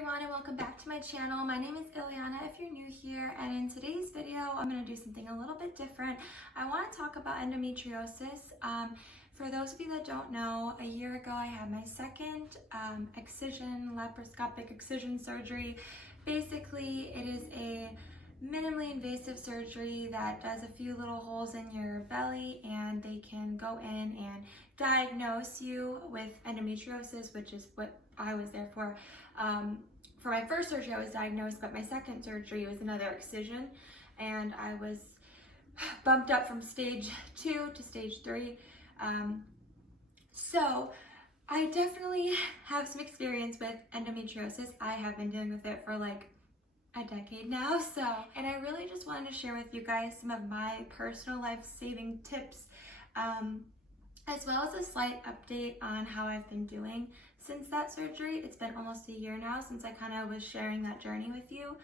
everyone, and welcome back to my channel. My name is Eliana if you're new here, and in today's video I'm going to do something a little bit different. I want to talk about endometriosis. For those of you that don't know, a year ago I had my second excision, laparoscopic excision surgery. Basically, it is a minimally invasive surgery that does a few little holes in your belly, and they can go in and diagnose you with endometriosis, which is what I was there for. For my first surgery I was diagnosed, but my second surgery was another excision, and I was bumped up from stage 2 to stage 3. So I definitely have some experience with endometriosis. I have been dealing with it for like a decade now, and I really just wanted to share with you guys some of my personal life-saving tips, as well as a slight update on how I've been doing since that surgery. It's been almost a year now since I kind of was sharing that journey with you.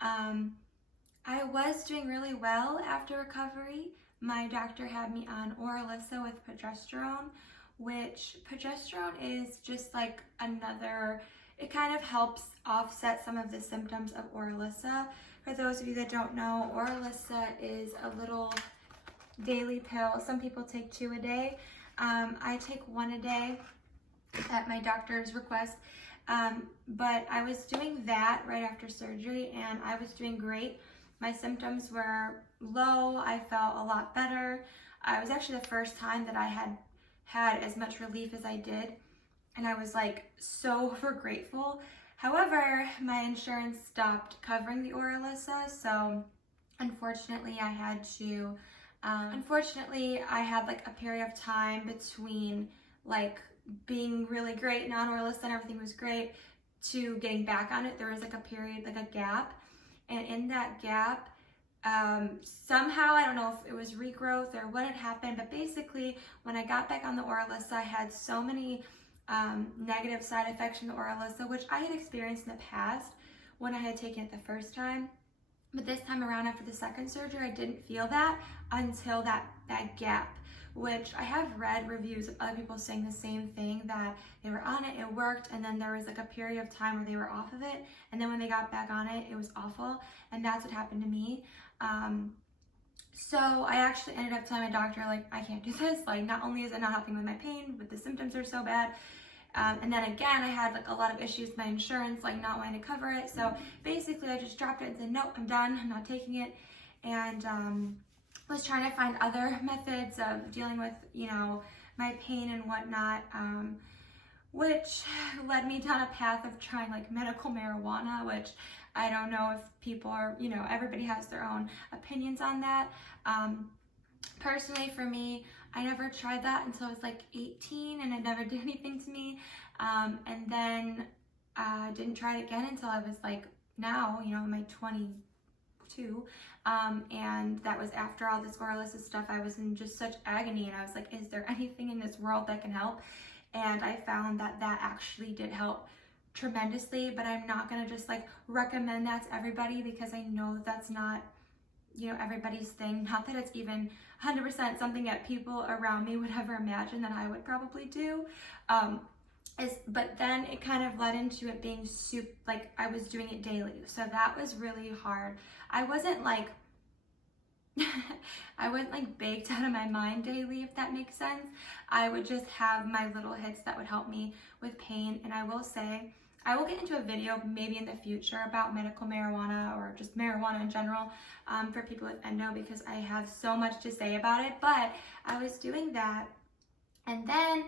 I was doing really well after recovery. My doctor had me on Orilissa with progesterone, which progesterone is just like another, it kind of helps offset some of the symptoms of Orilissa. For those of you that don't know, Orilissa is a little daily pill. Some people take 2 a day. I take 1 a day at my doctor's request, but I was doing that right after surgery and I was doing great. My symptoms were low. I felt a lot better. It was actually the first time that I had as much relief as I did, and I was like so grateful. However, my insurance stopped covering the Orilissa, so unfortunately I had to I had like a period of time between like being really great and on Orilissa and everything was great to getting back on it. There was like a period, like a gap, and in that gap, somehow, I don't know if it was regrowth or what had happened, but basically when I got back on the Orilissa, I had so many negative side effects from the Orilissa, which I had experienced in the past when I had taken it the first time. But this time around, after the second surgery, I didn't feel that until that gap, which I have read reviews of other people saying the same thing, that they were on it, it worked, and then there was like a period of time where they were off of it, and then when they got back on it, it was awful, and that's what happened to me. So I actually ended up telling my doctor, like, I can't do this. Like, not only is it not helping with my pain, but the symptoms are so bad. And then again, I had like a lot of issues with my insurance, like not wanting to cover it. So basically I just dropped it and said, nope, I'm done, I'm not taking it. And was trying to find other methods of dealing with, you know, my pain and whatnot, which led me down a path of trying like medical marijuana, which I don't know if people are, you know, everybody has their own opinions on that. Personally, for me, I never tried that until I was like 18, and it never did anything to me. And then I didn't try it again until I was like now, you know, in my 22. And that was after all this Orilissa stuff. I was in just such agony, and I was like, is there anything in this world that can help? And I found that that actually did help tremendously, but I'm not gonna just like recommend that to everybody, because I know that that's not, you know, everybody's thing. Not that it's even 100% something that people around me would ever imagine that I would probably do. But then it kind of led into it being like I was doing it daily. So that was really hard. I wasn't like baked out of my mind daily, if that makes sense. I would just have my little hits that would help me with pain. And I will say, I will get into a video maybe in the future about medical marijuana or just marijuana in general, for people with endo, because I have so much to say about it. But I was doing that, and then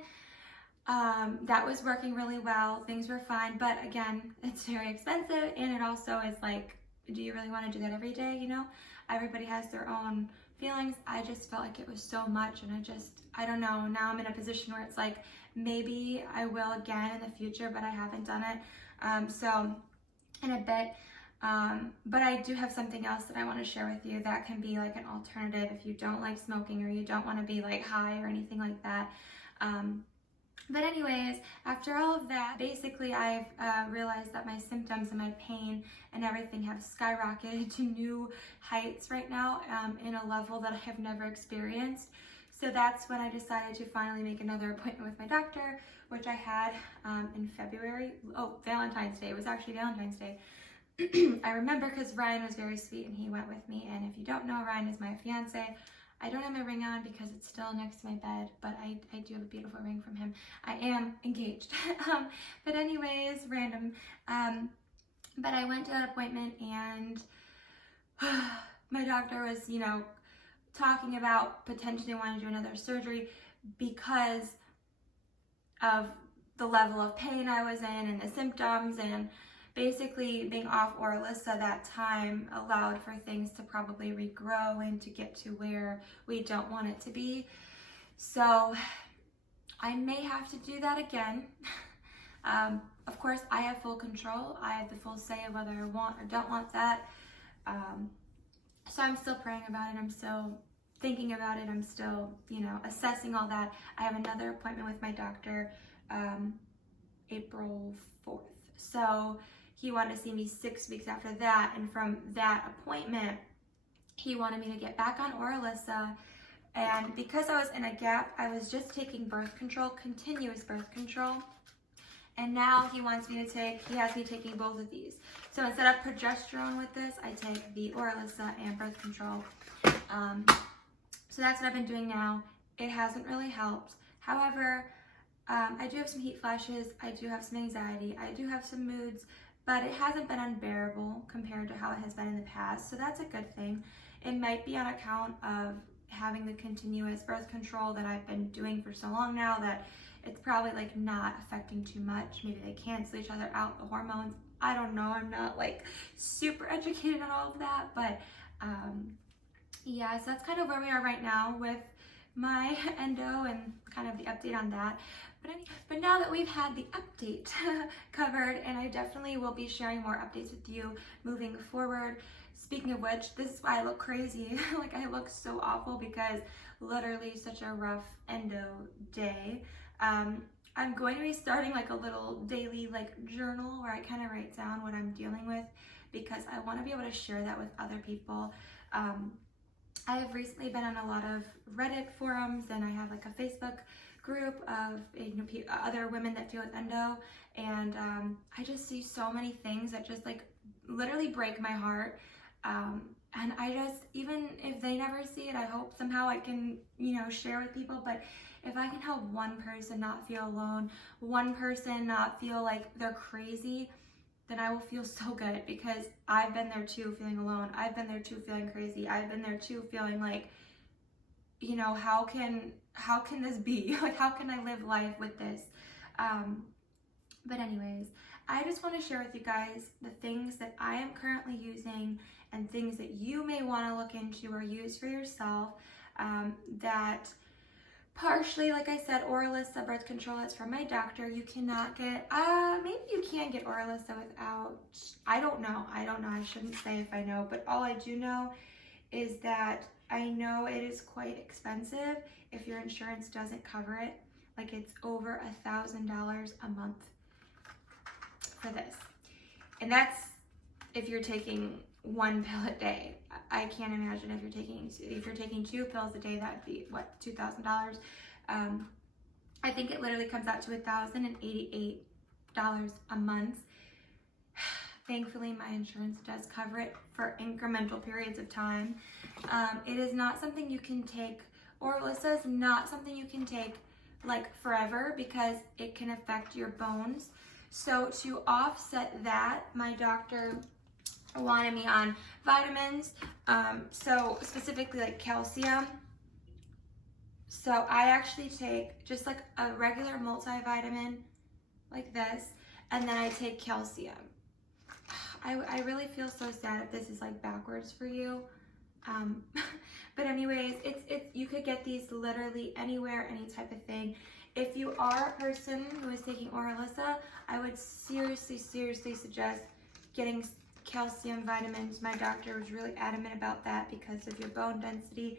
that was working really well. Things were fine, but again, it's very expensive, and it also is like, do you really want to do that every day? You know, everybody has their own feelings. I just felt like it was so much, and I don't know, now I'm in a position where it's like, maybe I will again in the future, but I haven't done it. So in a bit, but I do have something else that I want to share with you that can be like an alternative if you don't like smoking or you don't want to be like high or anything like that. But anyways, after all of that, basically I've realized that my symptoms and my pain and everything have skyrocketed to new heights right now, in a level that I have never experienced. So that's when I decided to finally make another appointment with my doctor, which I had in February. Oh, Valentine's Day. It was actually Valentine's Day. I remember because Ryan was very sweet and he went with me. And if you don't know, Ryan is my fiance. I don't have my ring on because it's still next to my bed, but I do have a beautiful ring from him. I am engaged. But anyways, random. But I went to that appointment and my doctor was, you know, talking about potentially wanting to do another surgery because of the level of pain I was in and the symptoms, and basically being off Orilissa that time allowed for things to probably regrow and to get to where we don't want it to be. So I may have to do that again. Of course, I have full control. I have the full say of whether I want or don't want that. So I'm still praying about it. I'm still thinking about it. I'm still, you know, assessing all that. I have another appointment with my doctor April 4th. So he wanted to see me 6 weeks after that. And from that appointment, he wanted me to get back on Orilissa. And because I was in a gap, I was just taking birth control, continuous birth control. And now he has me taking both of these. So instead of progesterone with this, I take the Orilissa and birth control. So that's what I've been doing now. It hasn't really helped. However, I do have some heat flashes. I do have some anxiety. I do have some moods, but it hasn't been unbearable compared to how it has been in the past. So that's a good thing. It might be on account of having the continuous birth control that I've been doing for so long now that it's probably like not affecting too much. Maybe they cancel each other out, the hormones. I don't know. I'm not like super educated on all of that, but yeah, so that's kind of where we are right now with my endo and kind of the update on that. But now that we've had the update covered, and I definitely will be sharing more updates with you moving forward. Speaking of which, this is why I look crazy. Like I look so awful because literally such a rough endo day. I'm going to be starting like a little daily like journal where I kind of write down what I'm dealing with because I want to be able to share that with other people. I have recently been on a lot of Reddit forums, and I have like a Facebook group of other women that deal with endo, and I just see so many things that just like literally break my heart. And I just, even if they never see it, I hope somehow I can, you know, share with people. But if I can help one person not feel alone, one person not feel like they're crazy, then I will feel so good, because I've been there too, feeling alone. I've been there too, feeling crazy. I've been there too, feeling like, you know, how can this be? Like, how can I live life with this? But anyways, I just want to share with you guys the things that I am currently using and things that you may want to look into or use for yourself, that partially, like I said, Orilissa birth control is from my doctor. You cannot get, maybe you can get Orilissa without, I don't know. I shouldn't say if I know, but all I do know is that I know it is quite expensive if your insurance doesn't cover it. Like it's over $1,000 a month for this. And that's if you're taking one pill a day. I can't imagine if you're taking 2 pills a day, that'd be what, $2,000. I think it literally comes out to $1,088 a month. Thankfully, my insurance does cover it for incremental periods of time. It is not something you can take, Orilissa is not something you can take like forever because it can affect your bones. So to offset that, my doctor wanted me on vitamins, so specifically like calcium. So I actually take just like a regular multivitamin like this, and then I take calcium. I really feel so sad if this is like backwards for you. But anyways, it's you could get these literally anywhere, any type of thing. If you are a person who is taking Orilissa, I would seriously suggest getting calcium vitamins. My doctor was really adamant about that because of your bone density.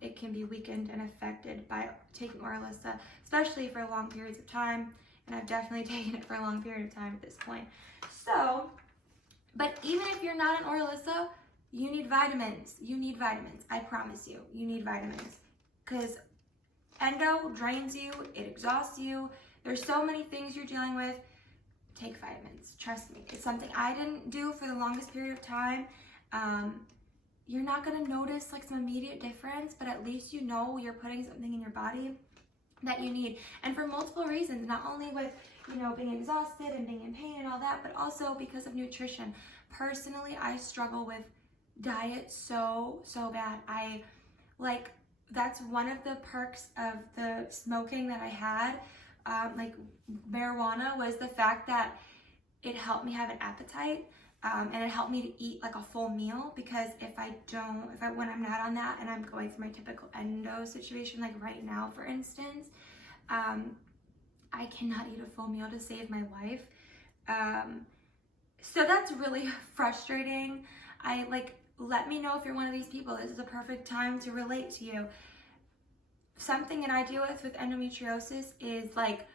It can be weakened and affected by taking Orilissa, especially for long periods of time. And I've definitely taken it for a long period of time at this point. So, but even if you're not on Orilissa, you need vitamins. You need vitamins. I promise you, you need vitamins. Because endo drains you, it exhausts you, There's so many things you're dealing with. Take vitamins, trust me. It's something I didn't do for the longest period of time. You're not gonna notice like some immediate difference, but at least you know you're putting something in your body that you need. And for multiple reasons, not only with, you know, being exhausted and being in pain and all that, but also because of nutrition. Personally, I struggle with diet so bad. That's one of the perks of the smoking that I had, like marijuana, was the fact that it helped me have an appetite, and it helped me to eat like a full meal, because when I'm not on that and I'm going through my typical endo situation, like right now, for instance, I cannot eat a full meal to save my life. So that's really frustrating. Let me know if you're one of these people. This is a perfect time to relate to you. Something that I deal with endometriosis is like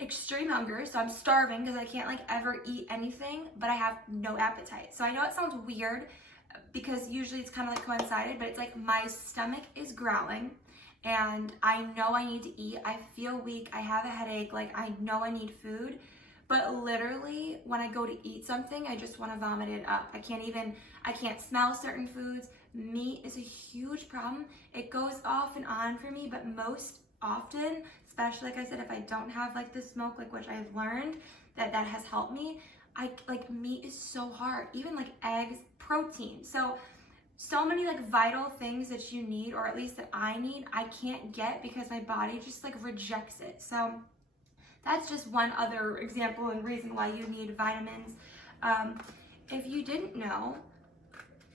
extreme hunger. So I'm starving because I can't like ever eat anything, but I have no appetite. So I know it sounds weird because usually it's kind of like coincided, but it's like my stomach is growling and I know I need to eat. I feel weak. I have a headache. Like I know I need food. But literally, when I go to eat something, I just want to vomit it up. I can't smell certain foods. Meat is a huge problem. It goes off and on for me, but most often, especially like I said, if I don't have like the smoke, like which I've learned that has helped me, meat is so hard. Even like eggs, protein. So many like vital things that you need, or at least that I need, I can't get because my body just like rejects it. So that's just one other example and reason why you need vitamins. If you didn't know,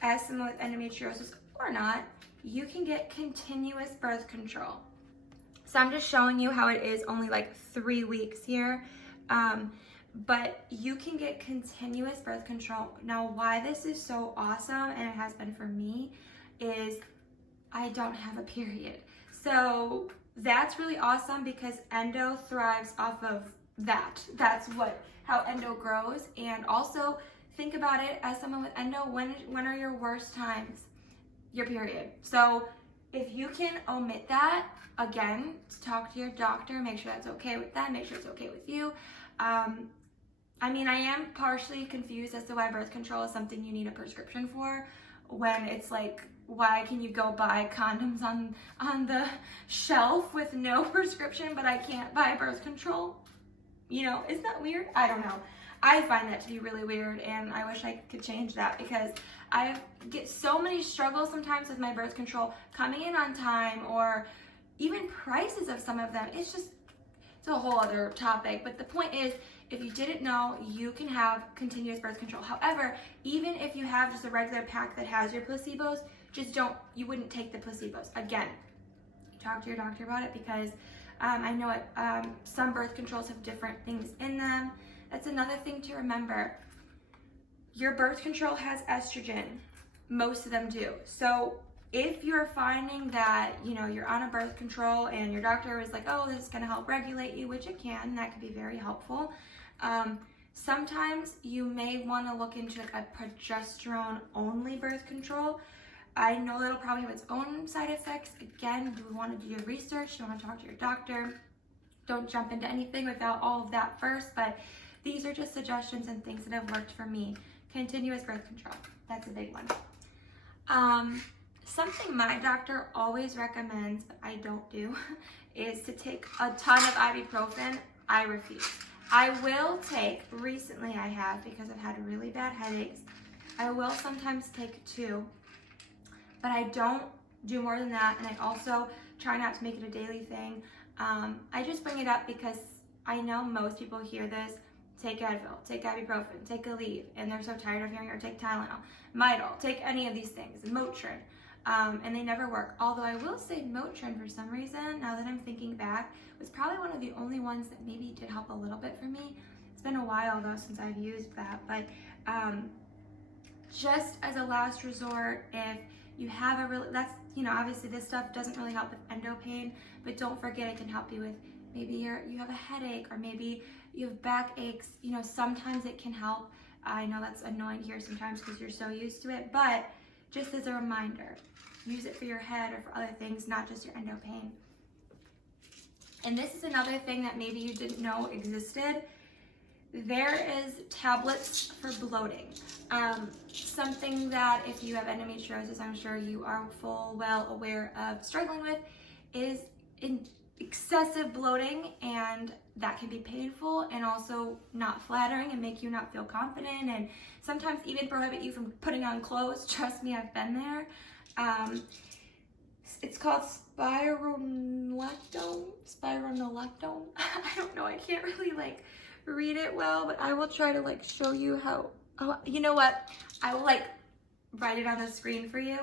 as someone with endometriosis or not, you can get continuous birth control. So I'm just showing you how it is only like 3 weeks here. But you can get continuous birth control. Now, why this is so awesome, and it has been for me, is I don't have a period. So that's really awesome because endo thrives off of that. That's how endo grows. And also think about it as someone with endo, when are your worst times? Your period. So if you can omit that, again, talk to your doctor, make sure that's okay with them, make sure it's okay with you. I mean, I am partially confused as to why birth control is something you need a prescription for, when it's like, why can you go buy condoms on the shelf with no prescription, but I can't buy birth control? You know, isn't that weird? I don't know. I find that to be really weird, and I wish I could change that, because I get so many struggles sometimes with my birth control coming in on time, or even prices of some of them. It's a whole other topic, but the point is, if you didn't know, you can have continuous birth control. However, even if you have just a regular pack that has your placebos, you wouldn't take the placebos. Again, talk to your doctor about it, because I know some birth controls have different things in them. That's another thing to remember. Your birth control has estrogen. Most of them do. So if you're finding that, you know, you're on a birth control and your doctor is like, oh, this is gonna help regulate you, which it can, that could be very helpful. Sometimes you may wanna look into like a progesterone-only birth control. I know that'll probably have its own side effects. Again, you want to do your research, you want to talk to your doctor. Don't jump into anything without all of that first, but these are just suggestions and things that have worked for me. Continuous birth control, that's a big one. Something my doctor always recommends, but I don't do, is to take a ton of ibuprofen. I refuse. I will take, recently I have, because I've had really bad headaches, I will sometimes take 2, but I don't do more than that, and I also try not to make it a daily thing. I just bring it up because I know most people hear this, take Advil, take ibuprofen, take Aleve, and they're so tired of hearing, or take Tylenol, Midol, take any of these things, Motrin, and they never work. Although I will say Motrin, for some reason, now that I'm thinking back, was probably one of the only ones that maybe did help a little bit for me. It's been a while though since I've used that, but just as a last resort, if you have obviously this stuff doesn't really help with endo pain, but don't forget it can help you with maybe you have a headache, or maybe you have back aches. You know, sometimes it can help. I know that's annoying here sometimes because you're so used to it, but just as a reminder, use it for your head or for other things, not just your endo pain. And this is another thing that maybe you didn't know existed. There is tablets for bloating. Something that if you have endometriosis, I'm sure you are well aware of struggling with is excessive bloating, and that can be painful and also not flattering and make you not feel confident and sometimes even prohibit you from putting on clothes. Trust me, I've been there. It's called spironolactone. I don't know, I can't really like read it well, but I will try to like show you how. Oh, you know what? I will like write it on the screen for you.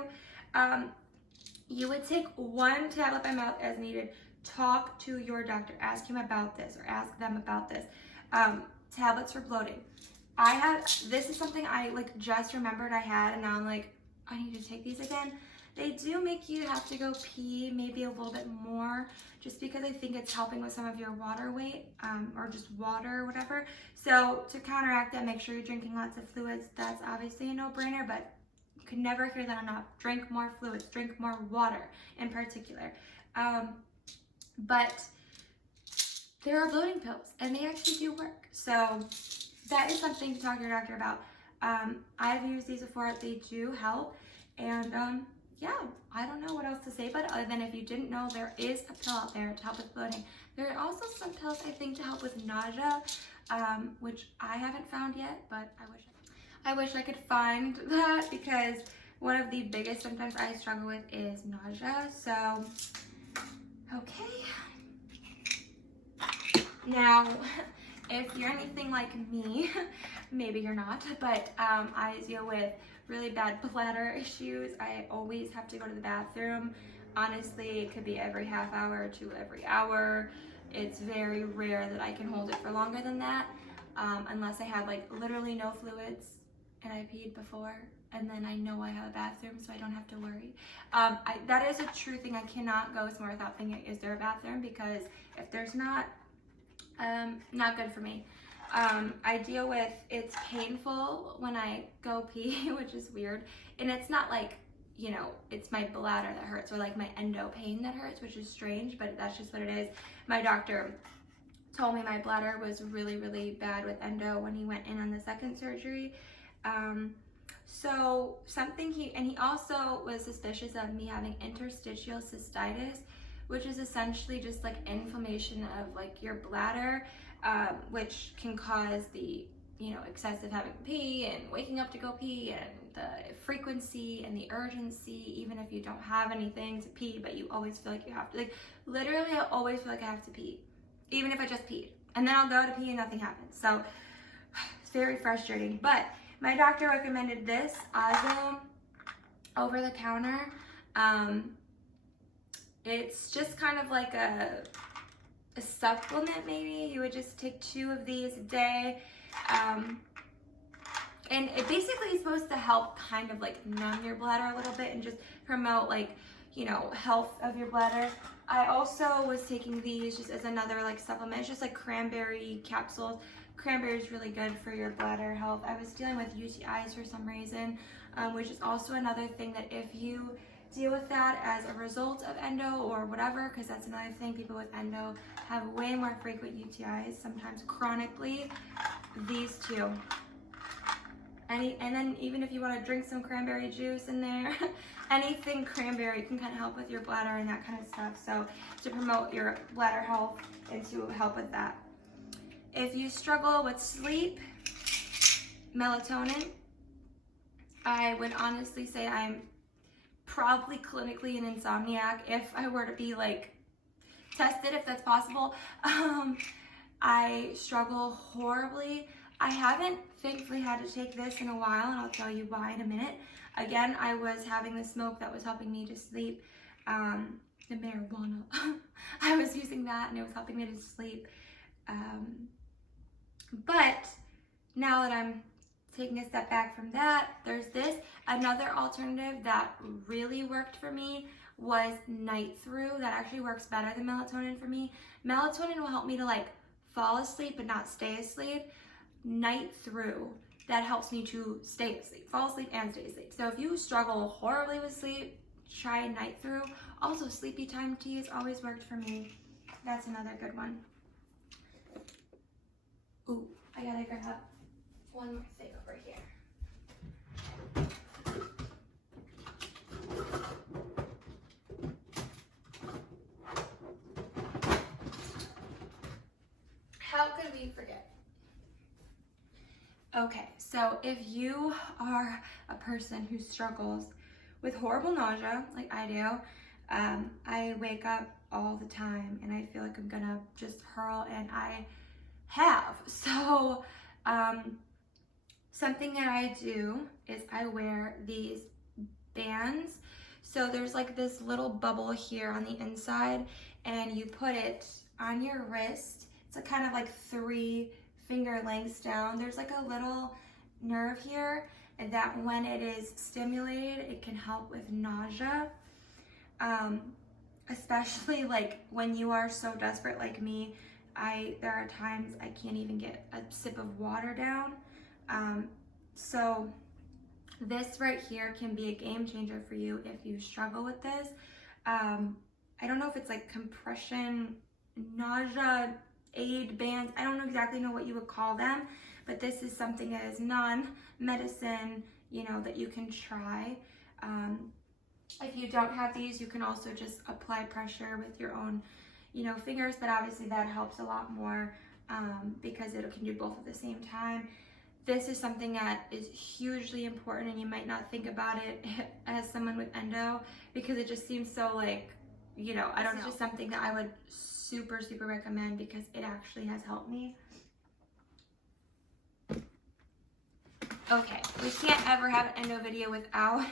You would take 1 tablet by mouth as needed. Talk to your doctor, ask him about this or ask them about this. Tablets for bloating. This is something I like just remembered I had, and now I'm like, I need to take these again. They do make you have to go pee maybe a little bit more, just because I think it's helping with some of your water weight, or just water or whatever. So to counteract that, make sure you're drinking lots of fluids. That's obviously a no-brainer, but you can never hear that enough. Drink more fluids, drink more water in particular. But there are bloating pills, and they actually do work. So that is something to talk to your doctor about. I've used these before. They do help. And yeah, I don't know what else to say, but other than if you didn't know, there is a pill out there to help with bloating. There are also some pills, I think, to help with nausea, which I haven't found yet, but I wish I could find that, because one of the biggest symptoms I struggle with is nausea. So okay. Now, if you're anything like me, maybe you're not, but I deal with really bad bladder issues. I always have to go to the bathroom. Honestly, it could be every half hour to every hour. It's very rare that I can hold it for longer than that, unless I have like literally no fluids and I peed before, and then I know I have a bathroom, so I don't have to worry. That is a true thing. I cannot go somewhere without thinking, is there a bathroom? Because if there's not good for me. I deal with, it's painful when I go pee, which is weird. And it's not like, you know, it's my bladder that hurts or like my endo pain that hurts, which is strange, but that's just what it is. My doctor told me my bladder was really, really bad with endo when he went in on the second surgery. So something he also was suspicious of me having interstitial cystitis, which is essentially just like inflammation of like your bladder, which can cause the, you know, excessive having to pee and waking up to go pee, and the frequency and the urgency, even if you don't have anything to pee, but you always feel like you have to. Like literally, I always feel like I have to pee, even if I just peed, and then I'll go to pee and nothing happens. So it's very frustrating. But my doctor recommended this Osmo over the counter. It's just kind of like a supplement, maybe. You would just take 2 of these a day. And it basically is supposed to help kind of like numb your bladder a little bit and just promote like, you know, health of your bladder. I also was taking these just as another like supplement. It's just like cranberry capsules. Cranberry is really good for your bladder health. I was dealing with UTIs for some reason, which is also another thing that if you deal with that as a result of endo or whatever, because that's another thing, people with endo have way more frequent UTIs, sometimes chronically. These 2. And then even if you want to drink some cranberry juice in there, anything cranberry can kind of help with your bladder and that kind of stuff. So to promote your bladder health and to help with that. If you struggle with sleep, melatonin, I would honestly say I'm probably clinically an insomniac if I were to be like tested, if that's possible. I struggle horribly. I haven't thankfully had to take this in a while, and I'll tell you why in a minute. Again, I was having the smoke that was helping me to sleep, the marijuana. I was using that and it was helping me to sleep. But now that I'm taking a step back from that, there's this. Another alternative that really worked for me was Night Through. That actually works better than melatonin for me. Melatonin will help me to like fall asleep but not stay asleep. Night Through, that helps me to stay asleep, fall asleep and stay asleep. So if you struggle horribly with sleep, try Night Through. Also, Sleepy Time tea has always worked for me. that's another good one. Ooh, I gotta grab one more thing over here. How could we forget? Okay, so if you are a person who struggles with horrible nausea, like I do, I wake up all the time and I feel like I'm gonna just hurl, and I have. So something that I do is I wear these bands. So there's like this little bubble here on the inside, and you put it on your wrist. It's a kind of like 3 finger lengths down. There's like a little nerve here, and that when it is stimulated, it can help with nausea. Especially like when you are so desperate like me, there are times I can't even get a sip of water down. So this right here can be a game changer for you if you struggle with this. I don't know if it's like compression, nausea aid bands. I don't exactly know what you would call them, but this is something that is non-medicine, you know, that you can try. If you don't have these, you can also just apply pressure with your own, you know, fingers, but obviously that helps a lot more because it can do both at the same time. This is something that is hugely important, and you might not think about it as someone with endo because it just seems so like, you know, I don't know. It's just something that I would super recommend because it actually has helped me. Okay, we can't ever have an endo video without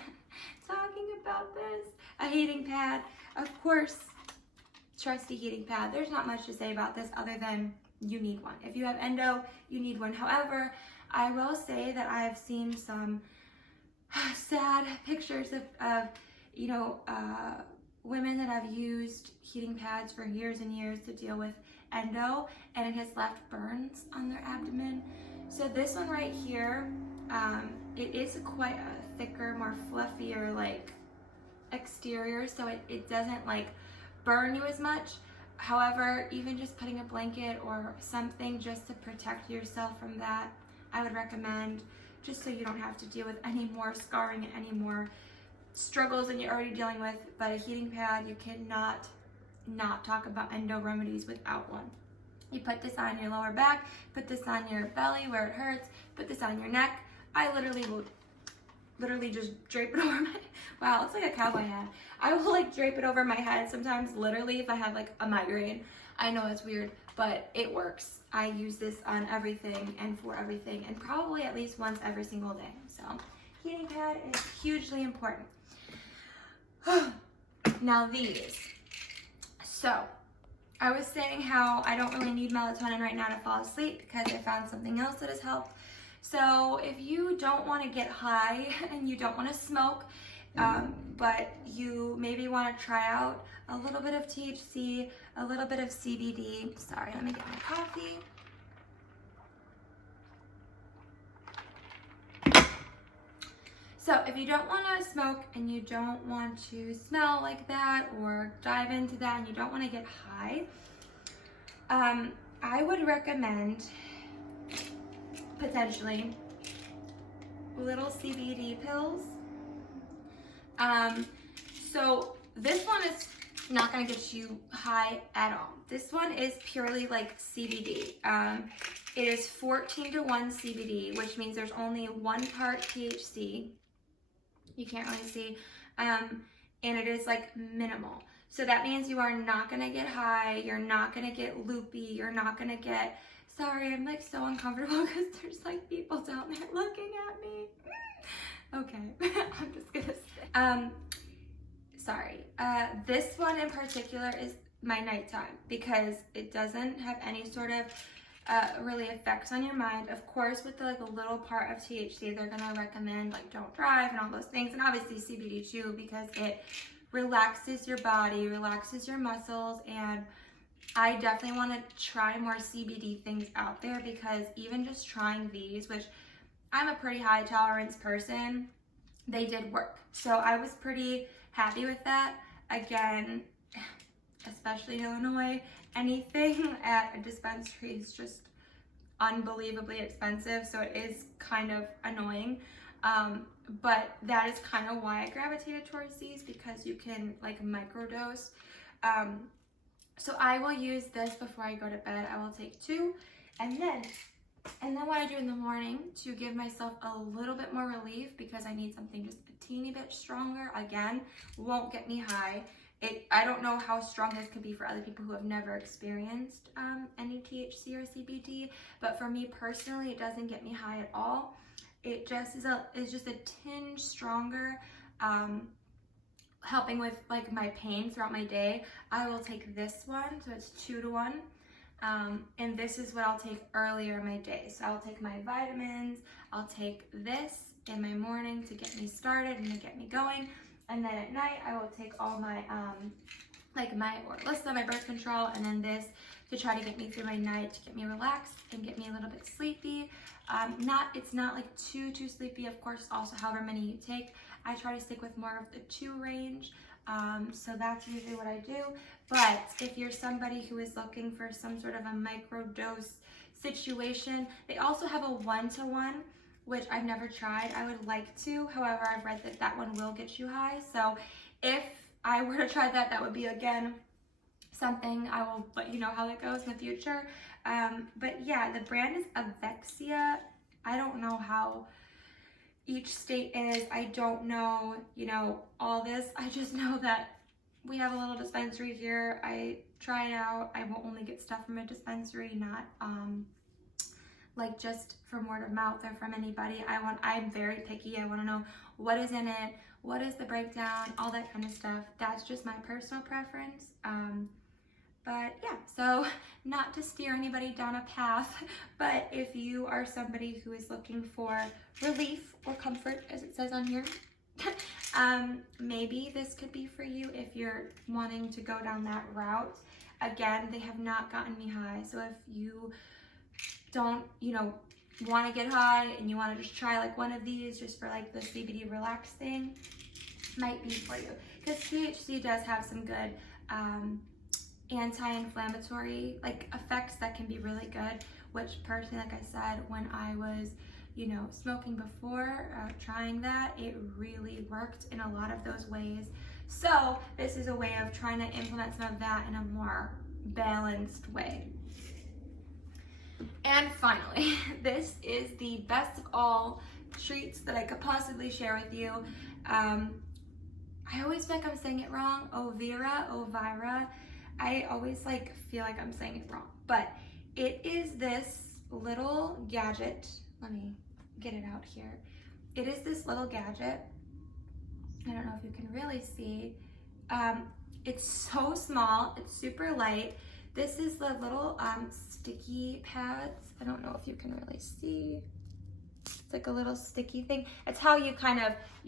talking about this. A heating pad, of course, trusty heating pad. There's not much to say about this other than you need one. If you have endo, you need one. However, I will say that I have seen some sad pictures of you know, women that have used heating pads for years and years to deal with endo, and it has left burns on their abdomen. So this one right here, it is quite a thicker, more fluffier like exterior, so it doesn't like burn you as much. However, even just putting a blanket or something just to protect yourself from that, I would recommend, just so you don't have to deal with any more scarring and any more struggles than you're already dealing with. But a heating pad, you cannot not talk about endo remedies without one. You put this on your lower back, put this on your belly where it hurts, put this on your neck. I literally will just drape it over my, wow, it's like a cowboy hat. I will like drape it over my head sometimes, literally, if I have like a migraine. I know it's weird, but it works. I use this on everything and for everything, and probably at least once every single day. So heating pad is hugely important. Now these. So I was saying how I don't really need melatonin right now to fall asleep because I found something else that has helped. So if you don't want to get high and you don't want to smoke, but you maybe want to try out a little bit of THC, a little bit of CBD. Sorry, let me get my coffee. So if you don't want to smoke and you don't want to smell like that or dive into that and you don't want to get high, I would recommend potentially little CBD pills. So this one is not going to get you high at all. This one is purely like CBD. It is 14:1 CBD, which means there's only 1 part THC. You can't really see. And it is like minimal. So that means you are not going to get high. You're not going to get loopy. You're not going to get, sorry, I'm like so uncomfortable because there's like people down there looking at me. Okay, I'm just going to say. Sorry. This one in particular is my nighttime because it doesn't have any sort of really effects on your mind. Of course, with like a little part of THC, they're gonna recommend like don't drive and all those things, and obviously CBD too because it relaxes your body, relaxes your muscles, and I definitely want to try more CBD things out there because even just trying these, which I'm a pretty high tolerance person, they did work. So I was pretty happy with that. Again, especially in Illinois. Anything at a dispensary is just unbelievably expensive, so it is kind of annoying. But that is kind of why I gravitated towards these, because you can like microdose. So I will use this before I go to bed. I will take 2, and then what I do in the morning to give myself a little bit more relief, because I need something just a teeny bit stronger. Again, won't get me high. I don't know how strong this could be for other people who have never experienced any THC or CBD, but for me personally, it doesn't get me high at all. It just is just a tinge stronger, helping with like my pain throughout my day. I will take this one, so it's 2 to 1. And this is what I'll take earlier in my day. So I'll take my vitamins, I'll take this in my morning to get me started and to get me going. And then at night, I will take all my, like my Orlissa, my birth control, and then this to try to get me through my night, to get me relaxed and get me a little bit sleepy. It's not like too sleepy, of course, also however many you take. I try to stick with more of the 2 range. So that's usually what I do. But if you're somebody who is looking for some sort of a microdose situation, they also have a 1-to-1, which I've never tried. I would like to. However, I've read that that one will get you high. So if I were to try that, that would be, again, something I will let you know how that goes in the future. But yeah, the brand is Avexia. I don't know how each state is. I don't know, you know, all this. I just know that we have a little dispensary here. I try it out. I will only get stuff from a dispensary, not like just from word of mouth or from anybody. I'm very picky. I want to know what is in it, what is the breakdown, all that kind of stuff. That's just my personal preference. But yeah, so not to steer anybody down a path, but if you are somebody who is looking for relief or comfort, as it says on here, maybe this could be for you if you're wanting to go down that route. Again, they have not gotten me high, so if you don't, you know, want to get high and you want to just try like one of these just for like the CBD relax thing, might be for you, because THC does have some good anti-inflammatory like effects that can be really good, which personally, like I said, when I was, you know, smoking before, trying that, it really worked in a lot of those ways. So this is a way of trying to implement some of that in a more balanced way. And finally, this is the best of all treats that I could possibly share with you. I always feel like I'm saying it wrong. Ovira. I always like feel like I'm saying it wrong, but it is this little gadget. Let me get it out here. It is this little gadget. I don't know if you can really see. It's so small. It's super light. This is the little sticky pads. I don't know if you can really see. It's like a little sticky thing. It's how you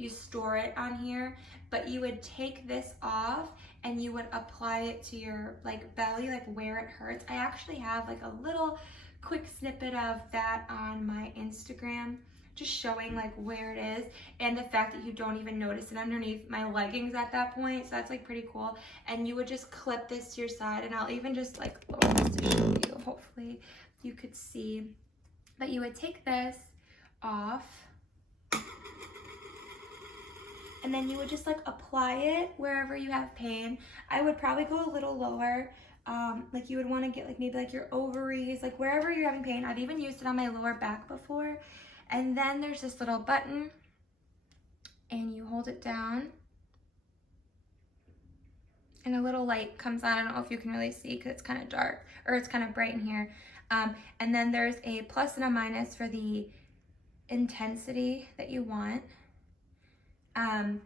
store it on here, but you would take this off and you would apply it to your like belly, like where it hurts. I actually have like a little quick snippet of that on my Instagram, just showing like where it is and the fact that you don't even notice it underneath my leggings at that point. So that's like pretty cool. And you would just clip this to your side, and I'll even just like lower this to show you. Hopefully you could see. But you would take this off, and then you would just like apply it wherever you have pain. I would probably go a little lower. Like you would want to get like maybe like your ovaries, like wherever you're having pain. I've even used it on my lower back before. And then there's this little button, and you hold it down, and a little light comes on. I don't know if you can really see because it's kind of dark, or it's kind of bright in here. And then there's a plus and a minus for the intensity that you want. And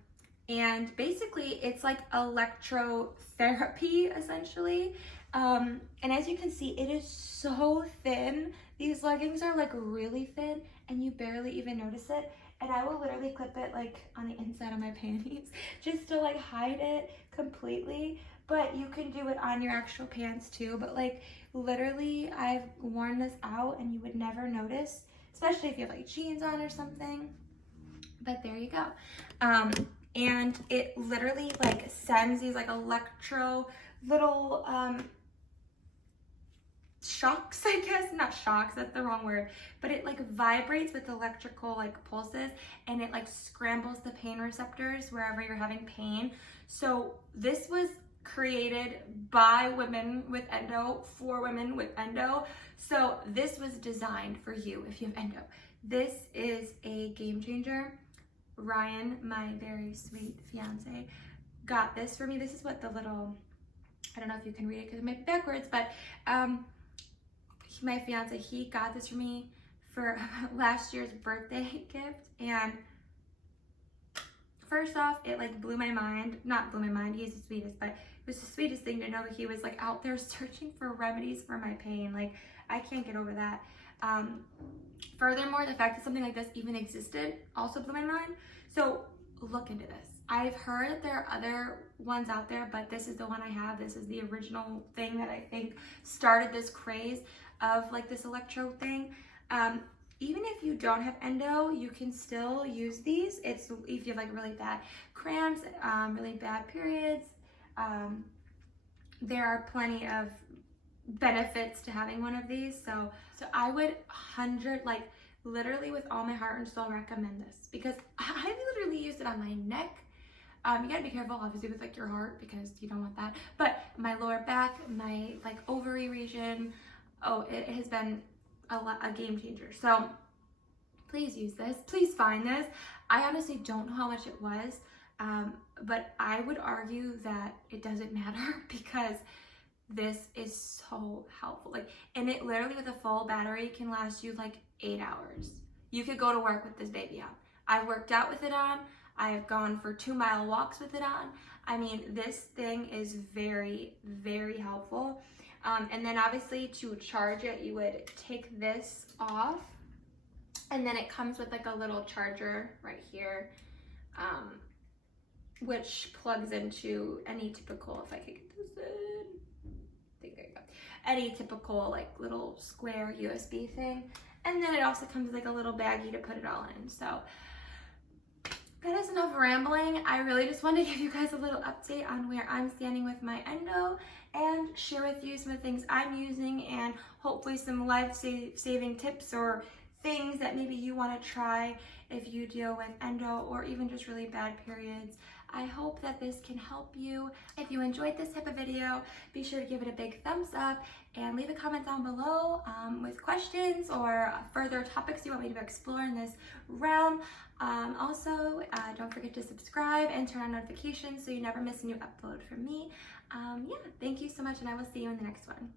basically it's like electrotherapy essentially. And as you can see, it is so thin. These leggings are like really thin and you barely even notice it. And I will literally clip it like on the inside of my panties just to like hide it completely. But you can do it on your actual pants too. But like literally I've worn this out and you would never notice, especially if you have like jeans on or something. But there you go. And it literally like sends these like electro little shocks, I guess, not shocks, that's the wrong word, but it like vibrates with electrical like pulses, and it like scrambles the pain receptors wherever you're having pain. So this was created by women with endo for women with endo. So this was designed for you if you have endo. This is a game changer. Ryan, my very sweet fiance, got this for me. This is what the little, I don't know if you can read it because it might be backwards, but my fiance, he got this for me for last year's birthday gift. And first off, it like blew my mind. Not blew my mind, he's the sweetest, but it was the sweetest thing to know that he was like out there searching for remedies for my pain. Like, I can't get over that. Furthermore, the fact that something like this even existed also blew my mind. So look into this. I've heard that there are other ones out there, but this is the one I have. This is the original thing that I think started this craze of like this electro thing. Even if you don't have endo, you can still use these. It's if you have like really bad cramps, really bad periods. There are plenty of benefits to having one of these. So I would literally with all my heart and soul recommend this, because I literally used it on my neck. You gotta be careful obviously with like your heart, because you don't want that, but my lower back, my like ovary region, oh, it has been a game changer. So please use this, please find this. I honestly don't know how much it was, but I would argue that it doesn't matter, because this is so helpful. Like, and it literally with a full battery can last you like 8 hours. You could go to work with this baby on. I've worked out with it on. I've gone for 2-mile walks with it on. I mean, this thing is very, very helpful. And then obviously to charge it, you would take this off, and then it comes with like a little charger right here, which plugs into any typical, if I could get this in, any typical like little square USB thing. And then it also comes with like a little baggie to put it all in. So that is enough rambling. I really just wanted to give you guys a little update on where I'm standing with my endo, and share with you some of the things I'm using, and hopefully some life-saving tips or things that maybe you want to try if you deal with endo or even just really bad periods. I hope that this can help you. If you enjoyed this type of video, be sure to give it a big thumbs up and leave a comment down below with questions or further topics you want me to explore in this realm. Also, don't forget to subscribe and turn on notifications so you never miss a new upload from me. Yeah, thank you so much, and I will see you in the next one.